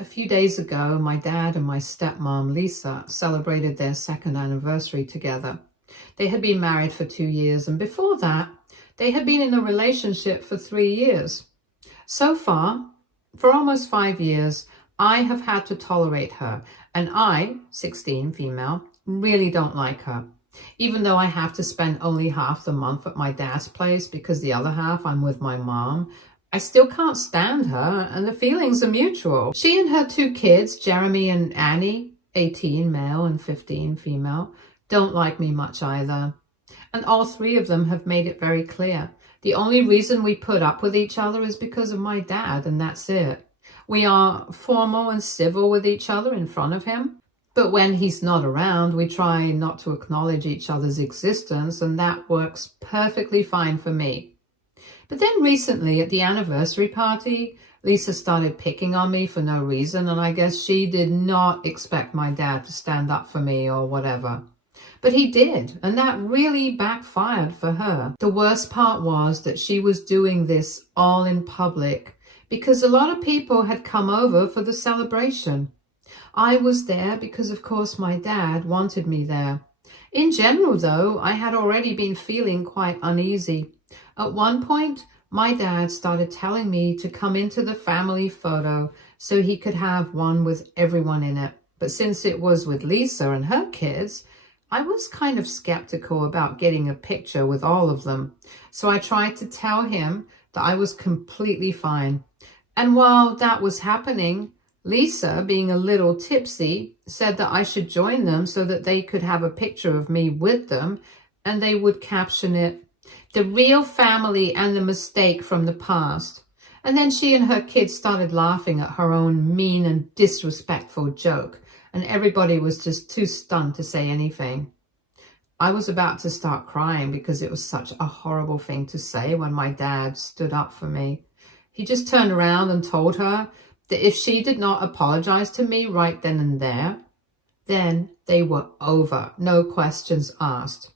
A few days ago, my dad and my stepmom, Lisa, celebrated their second anniversary together. They had been married for 2 years, and before that, they had been in a relationship for 3 years. So far, for almost 5 years, I have had to tolerate her, and I, 16, female, really don't like her. Even though I have to spend only half the month at my dad's place because the other half I'm with my mom, I still can't stand her, and the feelings are mutual. She and her 2 kids, Jeremy and Annie, 18 male and 15 female, don't like me much either. And all 3 of them have made it very clear. The only reason we put up with each other is because of my dad, and that's it. We are formal and civil with each other in front of him, but when he's not around, we try not to acknowledge each other's existence, and that works perfectly fine for me. But then recently at the anniversary party, Lisa started picking on me for no reason, and I guess she did not expect my dad to stand up for me or whatever. But he did, and that really backfired for her. The worst part was that she was doing this all in public because a lot of people had come over for the celebration. I was there because, of course, my dad wanted me there. In general, though, I had already been feeling quite uneasy. At one point, my dad started telling me to come into the family photo so he could have one with everyone in it. But since it was with Lisa and her kids, I was kind of skeptical about getting a picture with all of them. So I tried to tell him that I was completely fine. And while that was happening, Lisa, being a little tipsy, said that I should join them so that they could have a picture of me with them, and they would caption it, "The real family and the mistake from the past." And then she and her kids started laughing at her own mean and disrespectful joke, and everybody was just too stunned to say anything. I was about to start crying because it was such a horrible thing to say when my dad stood up for me. He just turned around and told her that if she did not apologize to me right then and there, then they were over, no questions asked.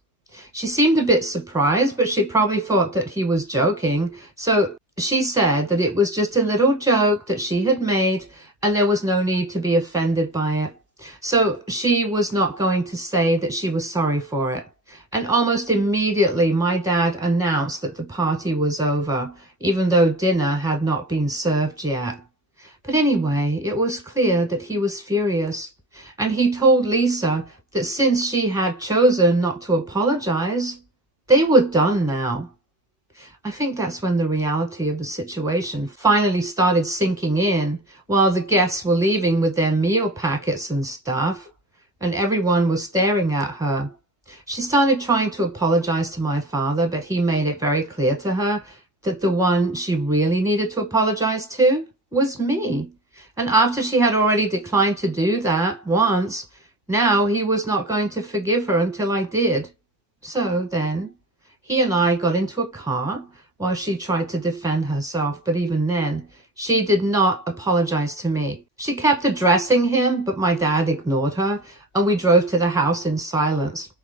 She seemed a bit surprised, but she probably thought that he was joking. So she said that it was just a little joke that she had made and there was no need to be offended by it. So she was not going to say that she was sorry for it. And almost immediately, my dad announced that the party was over, even though dinner had not been served yet. But anyway, it was clear that he was furious. And he told Lisa that since she had chosen not to apologize, they were done now. I think that's when the reality of the situation finally started sinking in while the guests were leaving with their meal packets and stuff, and everyone was staring at her. She started trying to apologize to my father, but he made it very clear to her that the one she really needed to apologize to was me. And after she had already declined to do that once, now he was not going to forgive her until I did. So then he and I got into a car while she tried to defend herself, but even then, she did not apologize to me. She kept addressing him, but my dad ignored her, and we drove to the house in silence.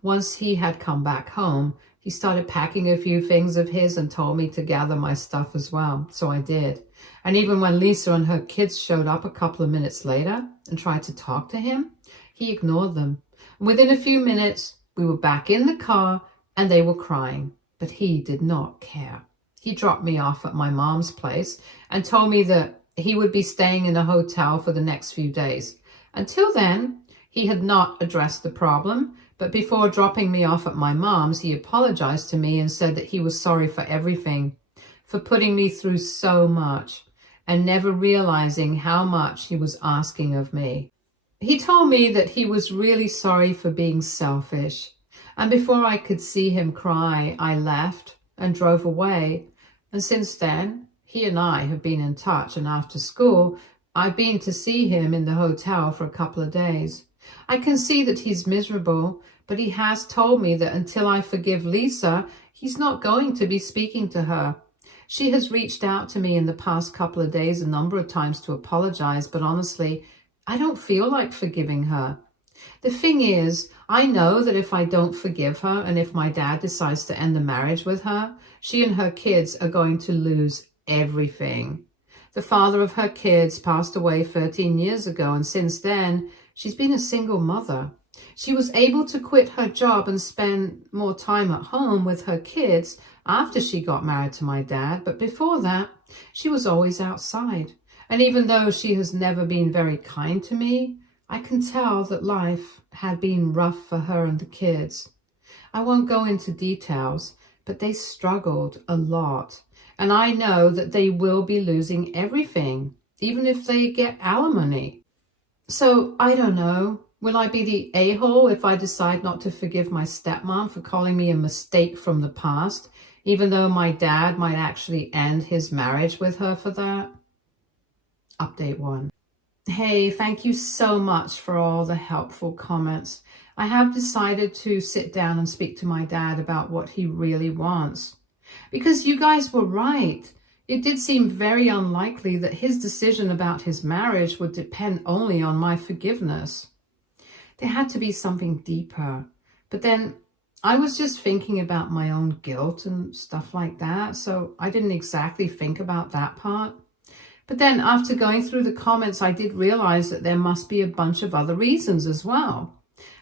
Once he had come back home, he started packing a few things of his and told me to gather my stuff as well, so I did. And even when Lisa and her kids showed up a couple of minutes later and tried to talk to him, he ignored them. Within a few minutes, we were back in the car and they were crying, but he did not care. He dropped me off at my mom's place and told me that he would be staying in a hotel for the next few days. Until then, he had not addressed the problem, but before dropping me off at my mom's, he apologized to me and said that he was sorry for everything, for putting me through so much and never realizing how much he was asking of me. He told me that he was really sorry for being selfish. And before I could see him cry, I left and drove away. And since then, he and I have been in touch. And after school, I've been to see him in the hotel for a couple of days. I can see that he's miserable, but he has told me that until I forgive Lisa, he's not going to be speaking to her. She has reached out to me in the past couple of days a number of times to apologize, but honestly, I don't feel like forgiving her. The thing is, I know that if I don't forgive her and if my dad decides to end the marriage with her, she and her kids are going to lose everything. The father of her kids passed away 13 years ago, and since then, she's been a single mother. She was able to quit her job and spend more time at home with her kids after she got married to my dad, but before that, she was always outside. And even though she has never been very kind to me, I can tell that life had been rough for her and the kids. I won't go into details, but they struggled a lot. And I know that they will be losing everything, even if they get alimony. So I don't know. Will I be the a-hole if I decide not to forgive my stepmom for calling me a mistake from the past, even though my dad might actually end his marriage with her for that? Update 1. Hey, thank you so much for all the helpful comments. I have decided to sit down and speak to my dad about what he really wants. Because you guys were right. It did seem very unlikely that his decision about his marriage would depend only on my forgiveness. There had to be something deeper. But then I was just thinking about my own guilt and stuff like that, so I didn't exactly think about that part. But then after going through the comments, I did realize that there must be a bunch of other reasons as well.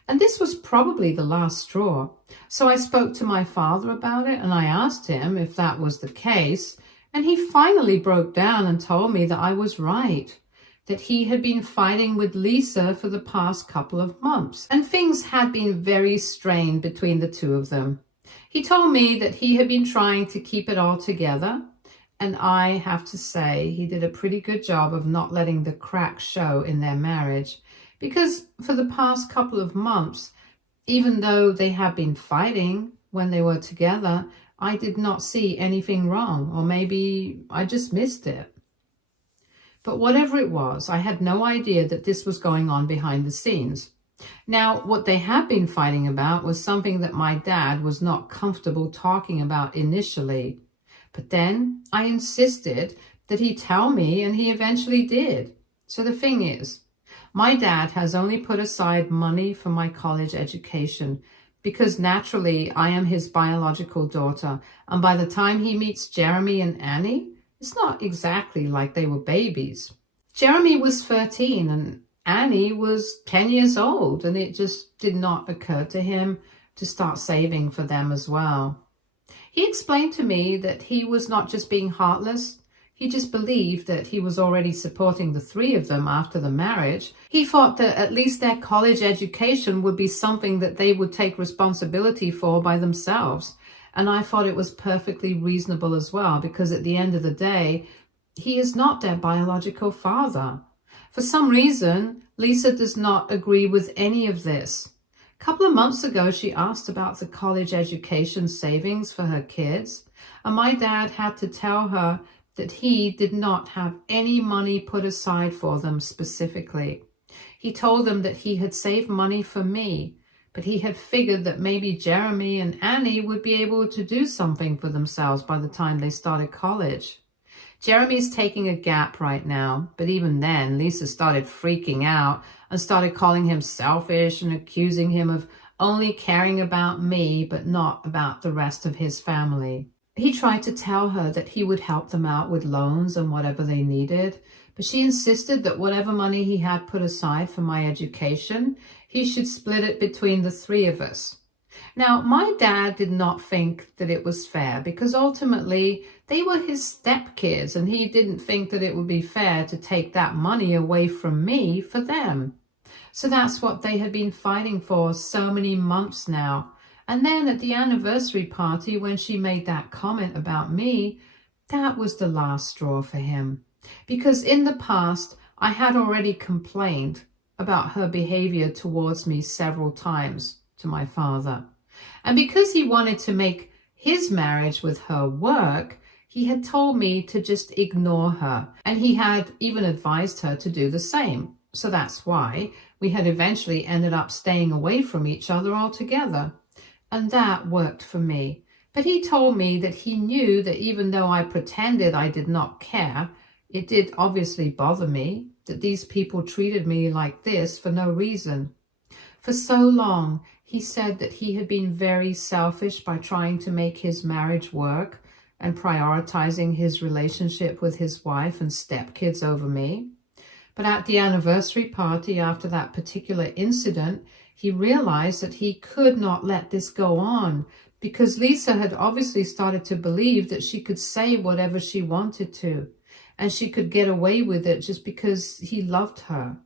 And this was probably the last straw. So I spoke to my father about it and I asked him if that was the case. And he finally broke down and told me that I was right, that he had been fighting with Lisa for the past couple of months. And things had been very strained between the two of them. He told me that he had been trying to keep it all together. And I have to say, he did a pretty good job of not letting the cracks show in their marriage. Because for the past couple of months, even though they had been fighting when they were together, I did not see anything wrong, or maybe I just missed it. But whatever it was, I had no idea that this was going on behind the scenes. Now, what they had been fighting about was something that my dad was not comfortable talking about initially. But then I insisted that he tell me, and he eventually did. So the thing is, my dad has only put aside money for my college education because naturally I am his biological daughter, and by the time he meets Jeremy and Annie, it's not exactly like they were babies. Jeremy was 13 and Annie was 10 years old, and it just did not occur to him to start saving for them as well. He explained to me that he was not just being heartless, he just believed that he was already supporting the three of them after the marriage. He thought that at least their college education would be something that they would take responsibility for by themselves. And I thought it was perfectly reasonable as well, because at the end of the day, he is not their biological father. For some reason, Lisa does not agree with any of this. A couple of months ago, she asked about the college education savings for her kids, and my dad had to tell her that he did not have any money put aside for them specifically. He told them that he had saved money for me, but he had figured that maybe Jeremy and Annie would be able to do something for themselves by the time they started college. Jeremy's taking a gap right now, but even then, Lisa started freaking out and started calling him selfish and accusing him of only caring about me, but not about the rest of his family. He tried to tell her that he would help them out with loans and whatever they needed, but she insisted that whatever money he had put aside for my education, he should split it between the three of us. Now, my dad did not think that it was fair because ultimately they were his stepkids, and he didn't think that it would be fair to take that money away from me for them. So that's what they had been fighting for so many months now. And then at the anniversary party, when she made that comment about me, that was the last straw for him. Because in the past, I had already complained about her behavior towards me several times to my father. And because he wanted to make his marriage with her work, he had told me to just ignore her. And he had even advised her to do the same. So that's why we had eventually ended up staying away from each other altogether. And that worked for me. But he told me that he knew that even though I pretended I did not care, it did obviously bother me that these people treated me like this for no reason. For so long, he said that he had been very selfish by trying to make his marriage work, and prioritizing his relationship with his wife and stepkids over me. But at the anniversary party after that particular incident, he realized that he could not let this go on because Lisa had obviously started to believe that she could say whatever she wanted to and she could get away with it just because he loved her.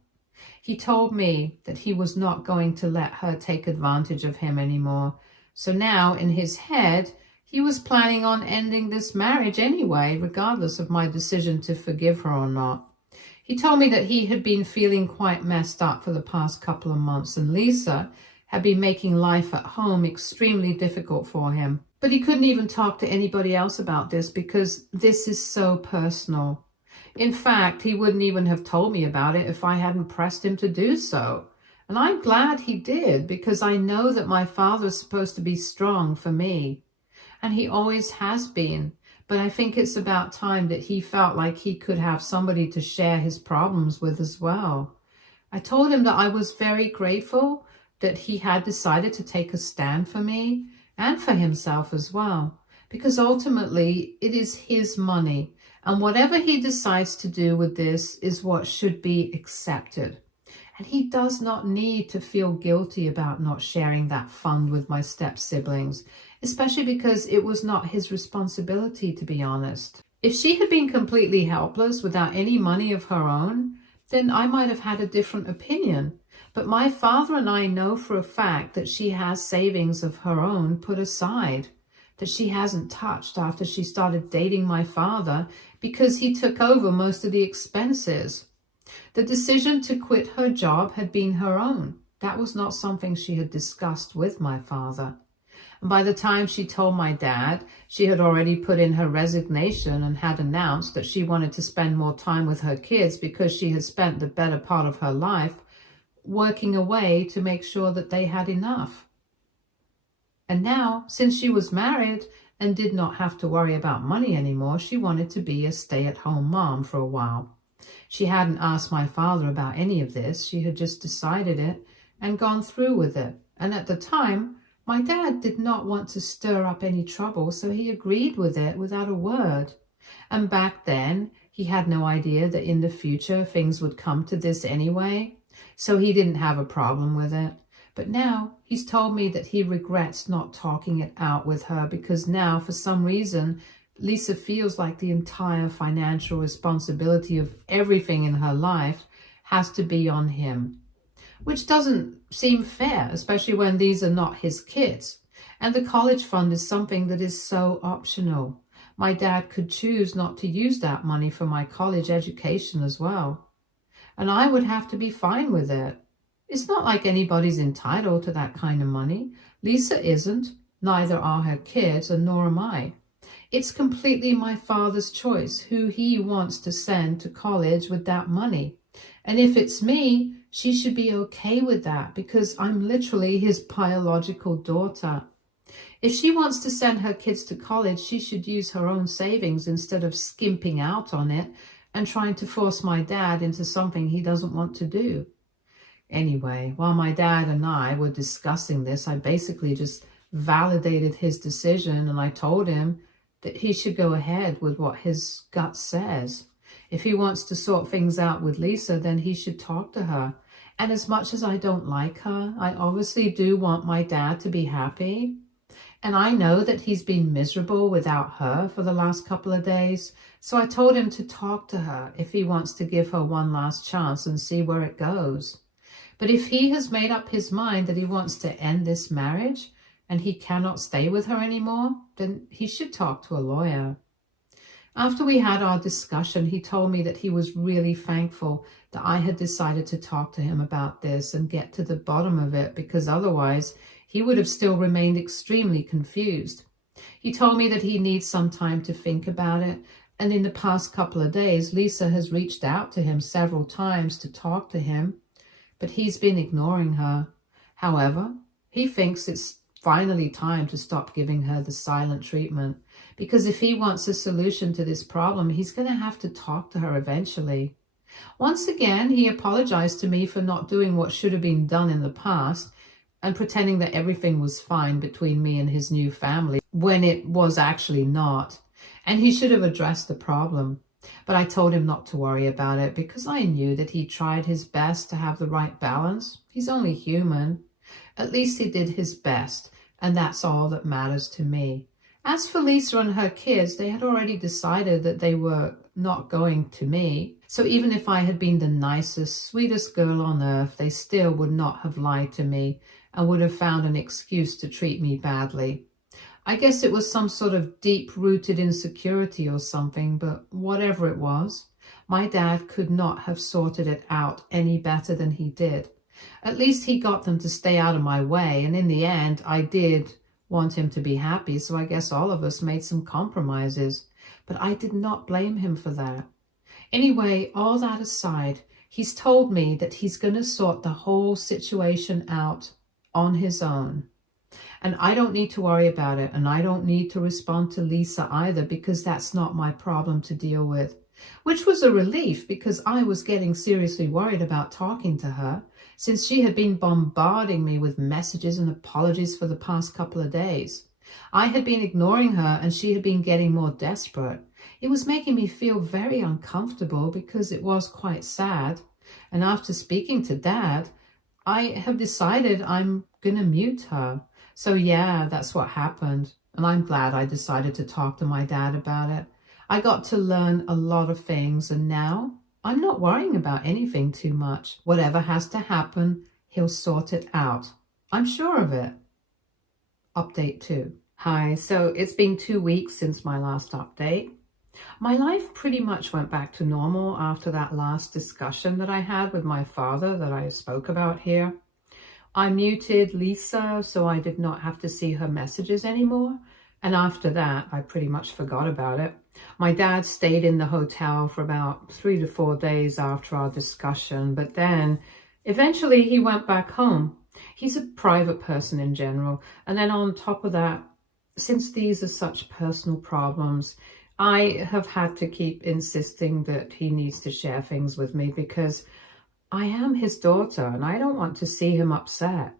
He told me that he was not going to let her take advantage of him anymore. So now, in his head, he was planning on ending this marriage anyway, regardless of my decision to forgive her or not. He told me that he had been feeling quite messed up for the past couple of months, and Lisa had been making life at home extremely difficult for him. But he couldn't even talk to anybody else about this because this is so personal. In fact, he wouldn't even have told me about it if I hadn't pressed him to do so. And I'm glad he did, because I know that my father is supposed to be strong for me. And he always has been. But I think it's about time that he felt like he could have somebody to share his problems with as well. I told him that I was very grateful that he had decided to take a stand for me and for himself as well. Because ultimately, it is his money. And whatever he decides to do with this is what should be accepted. And he does not need to feel guilty about not sharing that fund with my step-siblings, especially because it was not his responsibility, to be honest. If she had been completely helpless without any money of her own, then I might have had a different opinion. But my father and I know for a fact that she has savings of her own put aside, that she hasn't touched after she started dating my father because he took over most of the expenses. The decision to quit her job had been her own. That was not something she had discussed with my father. And by the time she told my dad, she had already put in her resignation and had announced that she wanted to spend more time with her kids because she had spent the better part of her life working away to make sure that they had enough. And now, since she was married and did not have to worry about money anymore, she wanted to be a stay-at-home mom for a while. She hadn't asked my father about any of this. She had just decided it and gone through with it. And at the time, my dad did not want to stir up any trouble, so he agreed with it without a word. And back then, he had no idea that in the future things would come to this anyway, so he didn't have a problem with it. But now he's told me that he regrets not talking it out with her because now, for some reason, Lisa feels like the entire financial responsibility of everything in her life has to be on him, which doesn't seem fair, especially when these are not his kids. And the college fund is something that is so optional. My dad could choose not to use that money for my college education as well. And I would have to be fine with it. It's not like anybody's entitled to that kind of money. Lisa isn't, neither are her kids, and nor am I. It's completely my father's choice who he wants to send to college with that money. And if it's me, she should be okay with that because I'm literally his biological daughter. If she wants to send her kids to college, she should use her own savings instead of skimping out on it and trying to force my dad into something he doesn't want to do. Anyway, while my dad and I were discussing this, I basically just validated his decision and I told him that he should go ahead with what his gut says. If he wants to sort things out with Lisa, then he should talk to her. And as much as I don't like her, I obviously do want my dad to be happy. And I know that he's been miserable without her for the last couple of days. So I told him to talk to her if he wants to give her one last chance and see where it goes. But if he has made up his mind that he wants to end this marriage and he cannot stay with her anymore, then he should talk to a lawyer. After we had our discussion, he told me that he was really thankful that I had decided to talk to him about this and get to the bottom of it, because otherwise he would have still remained extremely confused. He told me that he needs some time to think about it, and in the past couple of days, Lisa has reached out to him several times to talk to him, but he's been ignoring her. However, he thinks it's finally time to stop giving her the silent treatment, because if he wants a solution to this problem, he's going to have to talk to her eventually. Once again, he apologized to me for not doing what should have been done in the past and pretending that everything was fine between me and his new family when it was actually not. and he should have addressed the problem. But I told him not to worry about it because I knew that he tried his best to have the right balance. He's only human. At least he did his best, and that's all that matters to me. As for Lisa and her kids, they had already decided that they were not going to me. So even if I had been the nicest, sweetest girl on earth, they still would not have lied to me and would have found an excuse to treat me badly. I guess it was some sort of deep-rooted insecurity or something, but whatever it was, my dad could not have sorted it out any better than he did. At least he got them to stay out of my way, and in the end, I did want him to be happy, so I guess all of us made some compromises. But I did not blame him for that. Anyway, all that aside, he's told me that he's going to sort the whole situation out on his own. And I don't need to worry about it, and I don't need to respond to Lisa either, because that's not my problem to deal with. Which was a relief, because I was getting seriously worried about talking to her, since she had been bombarding me with messages and apologies for the past couple of days. I had been ignoring her, and she had been getting more desperate. It was making me feel very uncomfortable because it was quite sad. And after speaking to Dad, I have decided I'm going to mute her. So yeah, that's what happened. And I'm glad I decided to talk to my dad about it. I got to learn a lot of things, and now I'm not worrying about anything too much. Whatever has to happen, he'll sort it out. I'm sure of it. Update 2. Hi, so it's been 2 weeks since my last update. My life pretty much went back to normal after that last discussion that I had with my father that I spoke about here. I muted Lisa so I did not have to see her messages anymore. And after that, I pretty much forgot about it. My dad stayed in the hotel for about 3 to 4 days after our discussion, but then eventually he went back home. He's a private person in general. And then on top of that, since these are such personal problems, I have had to keep insisting that he needs to share things with me because I am his daughter and I don't want to see him upset.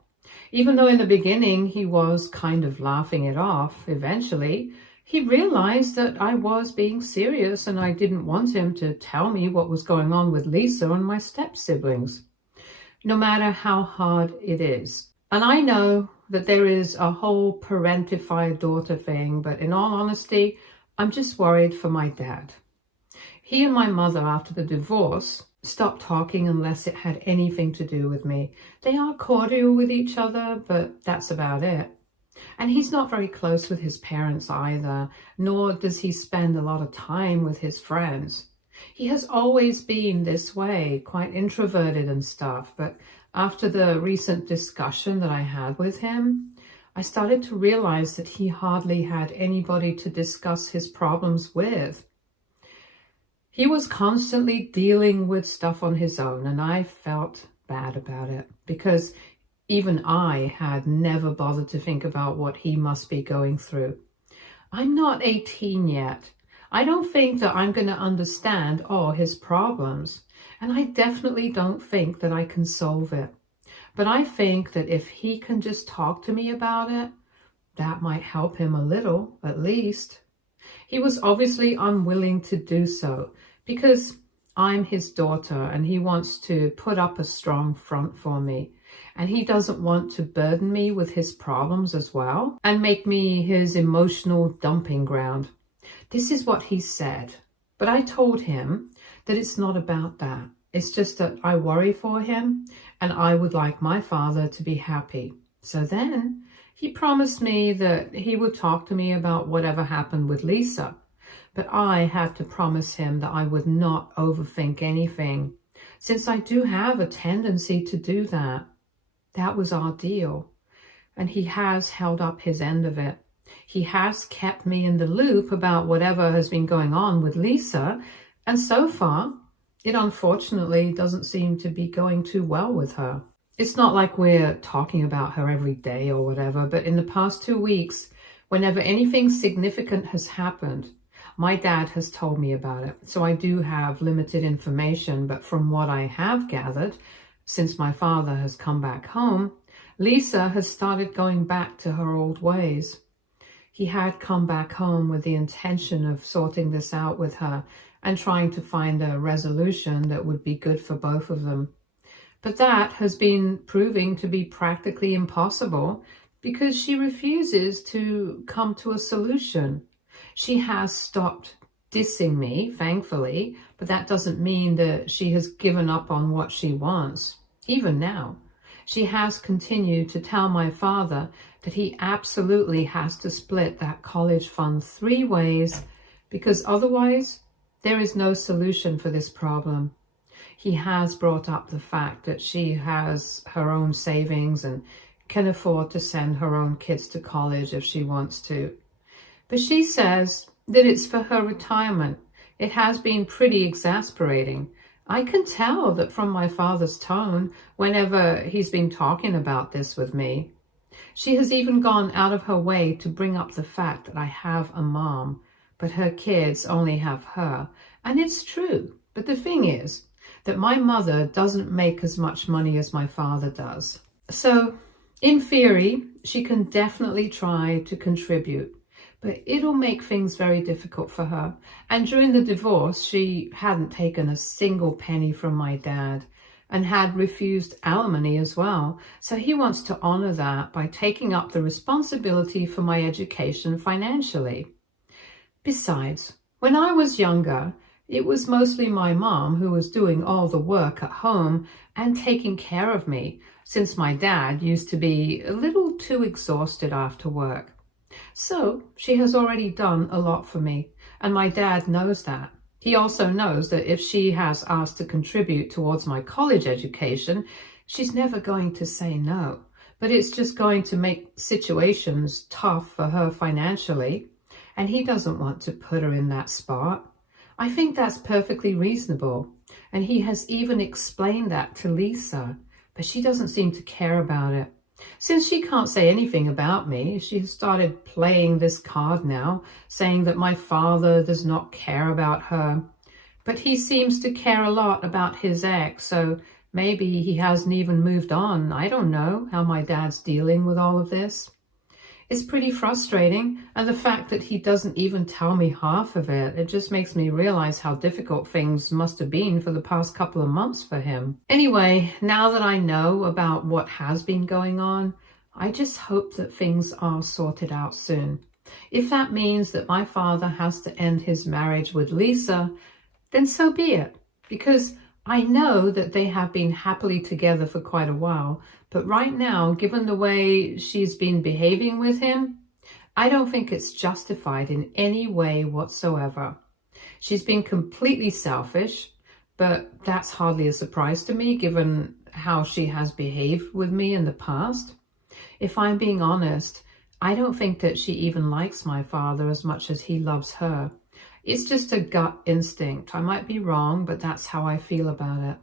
Even though in the beginning he was kind of laughing it off, eventually he realized that I was being serious and I didn't want him to tell me what was going on with Lisa and my step-siblings, no matter how hard it is. And I know that there is a whole parentified daughter thing, but in all honesty, I'm just worried for my dad. He and my mother, after the divorce, stopped talking unless it had anything to do with me. They are cordial with each other, but that's about it. And he's not very close with his parents either, nor does he spend a lot of time with his friends. He has always been this way, quite introverted and stuff, but after the recent discussion that I had with him, I started to realize that he hardly had anybody to discuss his problems with. He was constantly dealing with stuff on his own, and I felt bad about it because even I had never bothered to think about what he must be going through. I'm not 18 yet. I don't think that I'm going to understand all his problems, and I definitely don't think that I can solve it. But I think that if he can just talk to me about it, that might help him a little, at least. He was obviously unwilling to do so because I'm his daughter and he wants to put up a strong front for me. And he doesn't want to burden me with his problems as well and make me his emotional dumping ground. This is what he said. But I told him that it's not about that. It's just that I worry for him and I would like my father to be happy. So then he promised me that he would talk to me about whatever happened with Lisa. But I had to promise him that I would not overthink anything, since I do have a tendency to do that. That was our deal. And he has held up his end of it. He has kept me in the loop about whatever has been going on with Lisa. And so far, it unfortunately doesn't seem to be going too well with her. It's not like we're talking about her every day or whatever, but in the past 2 weeks, whenever anything significant has happened, my dad has told me about it. So I do have limited information, but from what I have gathered, since my father has come back home, Lisa has started going back to her old ways. he had come back home with the intention of sorting this out with her and trying to find a resolution that would be good for both of them. But that has been proving to be practically impossible because she refuses to come to a solution. She has stopped dissing me, thankfully, but that doesn't mean that she has given up on what she wants. Even now, she has continued to tell my father that he absolutely has to split that college fund 3 ways because otherwise there is no solution for this problem. He has brought up the fact that she has her own savings and can afford to send her own kids to college if she wants to. But she says that it's for her retirement. It has been pretty exasperating. I can tell that from my father's tone whenever he's been talking about this with me. She has even gone out of her way to bring up the fact that I have a mom, but her kids only have her. And it's true. But the thing is that my mother doesn't make as much money as my father does. So, in theory, she can definitely try to contribute, but it'll make things very difficult for her. And during the divorce, she hadn't taken a single penny from my dad and had refused alimony as well. So he wants to honor that by taking up the responsibility for my education financially. Besides, when I was younger, it was mostly my mom who was doing all the work at home and taking care of me, since my dad used to be a little too exhausted after work. So she has already done a lot for me, and my dad knows that. He also knows that if she has asked to contribute towards my college education, she's never going to say no. But it's just going to make situations tough for her financially, and he doesn't want to put her in that spot. I think that's perfectly reasonable, and he has even explained that to Lisa, but she doesn't seem to care about it. Since she can't say anything about me, she has started playing this card now, saying that my father does not care about her. But he seems to care a lot about his ex, so maybe he hasn't even moved on. I don't know how my dad's dealing with all of this. It's pretty frustrating, and the fact that he doesn't even tell me half of it, it just makes me realize how difficult things must have been for the past couple of months for him. Anyway, now that I know about what has been going on, I just hope that things are sorted out soon. If that means that my father has to end his marriage with Lisa, then so be it, because I know that they have been happily together for quite a while, but right now, given the way she's been behaving with him, I don't think it's justified in any way whatsoever. She's been completely selfish, but that's hardly a surprise to me given how she has behaved with me in the past. If I'm being honest, I don't think that she even likes my father as much as he loves her. It's just a gut instinct. I might be wrong, but that's how I feel about it.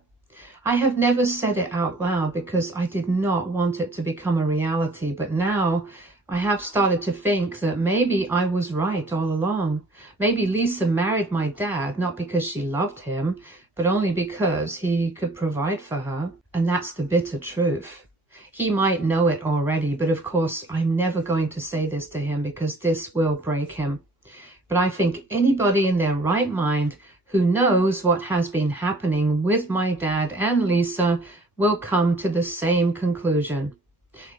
I have never said it out loud because I did not want it to become a reality, but now I have started to think that maybe I was right all along. Maybe Lisa married my dad not because she loved him, but only because he could provide for her. And that's the bitter truth. He might know it already, but of course I'm never going to say this to him because this will break him. But I think anybody in their right mind who knows what has been happening with my dad and Lisa will come to the same conclusion.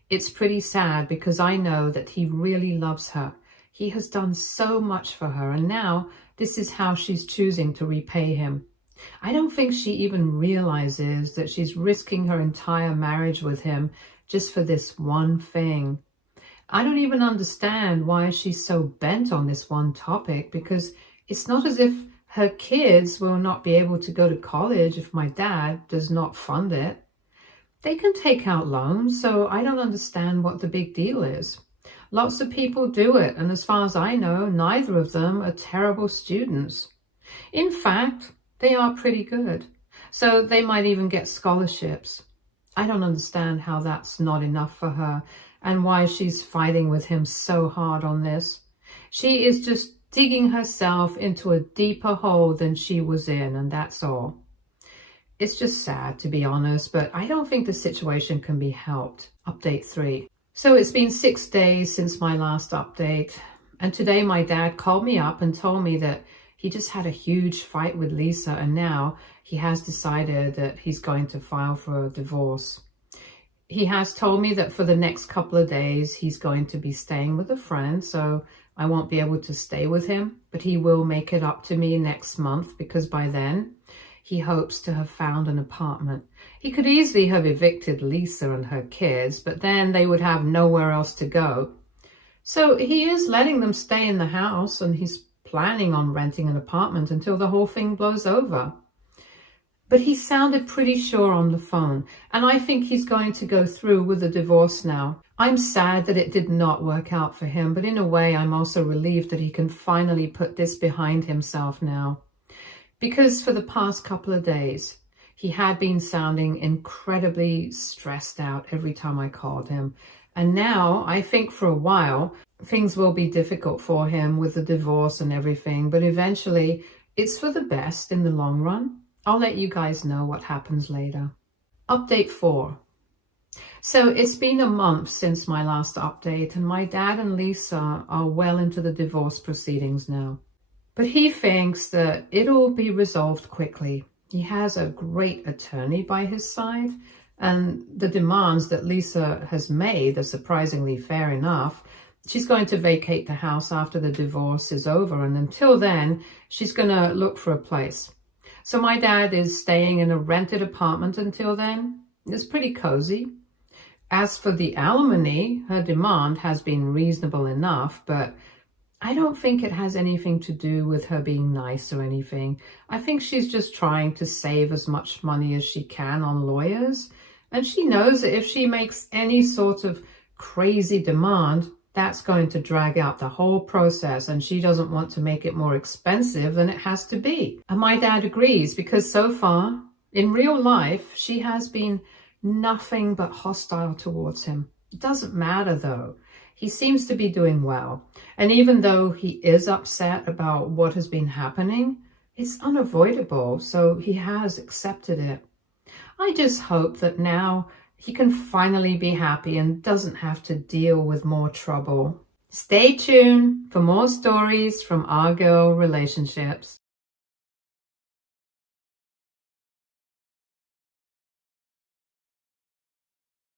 It's pretty sad because I know that he really loves her. He has done so much for her, and now this is how she's choosing to repay him. I don't think she even realizes that she's risking her entire marriage with him just for this one thing. I don't even understand why she's so bent on this one topic, because it's not as if her kids will not be able to go to college if my dad does not fund it. They can take out loans, so I don't understand what the big deal is. Lots of people do it, and as far as I know, neither of them are terrible students. In fact, they are pretty good, so they might even get scholarships. I don't understand how that's not enough for her and why she's fighting with him so hard on this. She is just digging herself into a deeper hole than she was in, and that's all. It's just sad, to be honest, but I don't think the situation can be helped. Update 3. So it's been 6 days since my last update. And today my dad called me up and told me that he just had a huge fight with Lisa, and now he has decided that he's going to file for a divorce. He has told me that for the next couple of days, he's going to be staying with a friend, so I won't be able to stay with him, but he will make it up to me next month because by then he hopes to have found an apartment. He could easily have evicted Lisa and her kids, but then they would have nowhere else to go. So he is letting them stay in the house, and he's planning on renting an apartment until the whole thing blows over. But he sounded pretty sure on the phone, and I think he's going to go through with the divorce now. I'm sad that it did not work out for him, but in a way I'm also relieved that he can finally put this behind himself now. Because for the past couple of days, he had been sounding incredibly stressed out every time I called him. And now, I think for a while, things will be difficult for him with the divorce and everything, but eventually it's for the best in the long run. I'll let you guys know what happens later. Update 4. So it's been a month since my last update, and my dad and Lisa are well into the divorce proceedings now. But he thinks that it'll be resolved quickly. He has a great attorney by his side, and the demands that Lisa has made are surprisingly fair enough. She's going to vacate the house after the divorce is over, and until then, she's going to look for a place. So my dad is staying in a rented apartment until then. It's pretty cozy. As for the alimony, her demand has been reasonable enough, but I don't think it has anything to do with her being nice or anything. I think she's just trying to save as much money as she can on lawyers. And she knows that if she makes any sort of crazy demand, that's going to drag out the whole process, and she doesn't want to make it more expensive than it has to be. And my dad agrees, because so far, in real life, she has been nothing but hostile towards him. It doesn't matter though. He seems to be doing well. And even though he is upset about what has been happening, it's unavoidable, so he has accepted it. I just hope that now he can finally be happy and doesn't have to deal with more trouble. Stay tuned for more stories from our girl relationships.